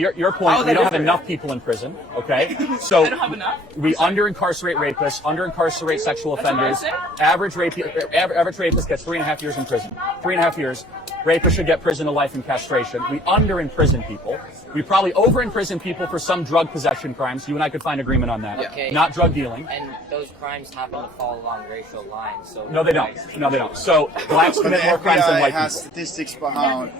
Your point, we don't have enough people in prison, okay? So I don't have enough? we under-incarcerate rapists, under-incarcerate sexual offenders. Average rapist gets 3.5 years in prison. 3.5 years. Rapists should get prison to life and castration. We under-imprison people. We probably over-imprison people for some drug possession crimes. You and I could find agreement on that. Okay. Not drug dealing. And those crimes happen to fall along racial lines. So No, they don't. No, they don't. So blacks commit more crimes than white has people. statistics behind.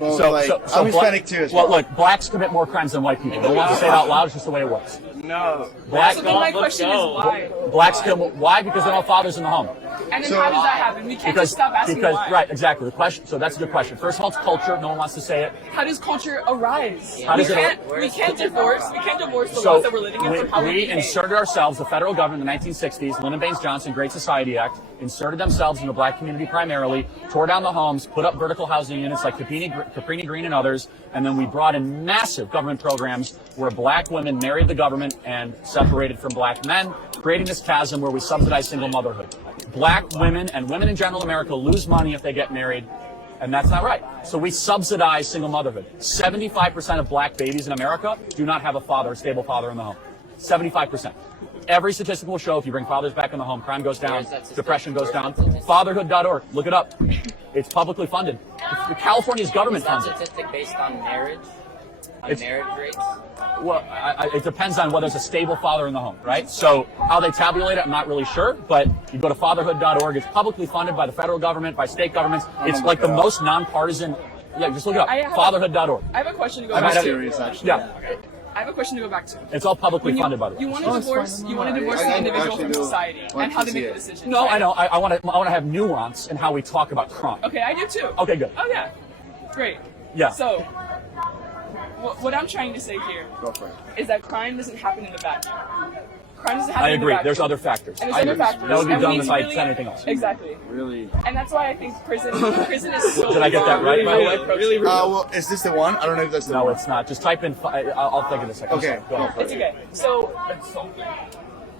Both, So I'm Hispanic too as well. Look, blacks commit more crimes than white people. Don't want to say it out loud. It's just the way it works. No. Black, So then my question is why? blacks kill. Why? Because they don't have fathers in the home. And then how does that happen? We can't just stop asking why. Right, exactly. The question. So that's a good question. First of all, it's culture. No one wants to say it. How does culture arise? How does We can't divorce the laws that we're living in from how we behave. inserted ourselves, the federal government in the 1960s, Lyndon Baines Johnson, Great Society Act, inserted themselves in the black community primarily, tore down the homes, put up vertical housing units like Caprini Green and others, and then we brought in massive government programs where black women married the government and separated from black men, creating this chasm where we subsidize single motherhood. Black women and women in general America lose money if they get married, and that's not right. So we subsidize single motherhood. 75% of black babies in America do not have a stable father in the home. 75%. Every statistic will show if you bring fathers back in the home, crime goes down, depression goes down. Fatherhood.org, look it up. It's publicly funded. California's government funds it. Is that statistic based on marriage? Marriage rates? Well, it depends on whether there's a stable father in the home, right? So how they tabulate it, I'm not really sure, but you go to fatherhood.org. It's publicly funded by the federal government, by state governments. It's like the most nonpartisan. Yeah, just look it up. Fatherhood.org. I have a question to go back to. Serious, actually. Yeah. I have a question to go back to. It's all publicly funded, by the way. You want to divorce the individual from society and how they make the decision. No, right? I know. I want to have nuance in how we talk about crime. Okay, I do too. Okay, good. Oh yeah, great. Yeah. So, what I'm trying to say here is that crime doesn't happen in the vacuum. Crime doesn't happen I in the agree. vacuum. There's other factors. And there's other factors. That would be And we dumb need if to I really- said anything else. Exactly. Really? And that's why I think prison is so. Did I get that right, by the way? Really, Well, is this the one? I don't know if that's the No, one. it's not. Just type in. I'll think in a second. Okay. Go ahead. It's okay. So,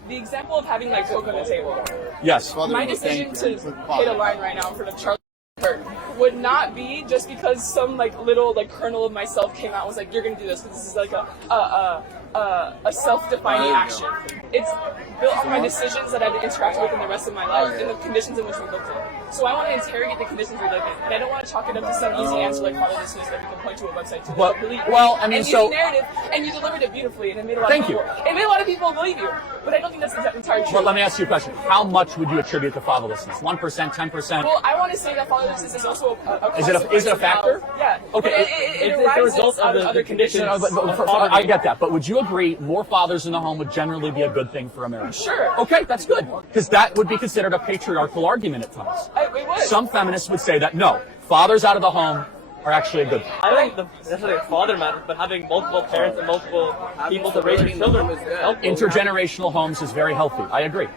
the example of having like Coke on the table. Yes. My decision to hit a line right now in front of Charlie Kirk would not be just because some like little like kernel of myself came out and was like, you're gonna do this because this is like a self-defining action. It's built on my decisions that I've interacted with in the rest of my life and the conditions in which we lived in. So I want to interrogate the conditions we live in, and I don't want to chalk it up to some easy answer like fatherlessness that we can point to a website to. Well, believe well, I mean, and so- use narrative, and you delivered it beautifully, and it made a lot Thank of people. It made a lot of people believe you, but I don't think that's entirely true. Well, let me ask you a question. How much would you attribute to fatherlessness? 1%, 10%? Well, I want to say that fatherlessness is also a Is it a factor? Yeah. Okay. But it arises out of other conditions. I get that, but would you agree more fathers in the home would generally be a good thing for America? Sure. Okay, that's good, because that would be considered a patriarchal argument at times. It would. Some feminists would say that no, fathers out of the home are actually a good thing. I don't think necessarily father matters, but having multiple parents and multiple people to raise your children is helpful. Intergenerational homes is very healthy. I agree.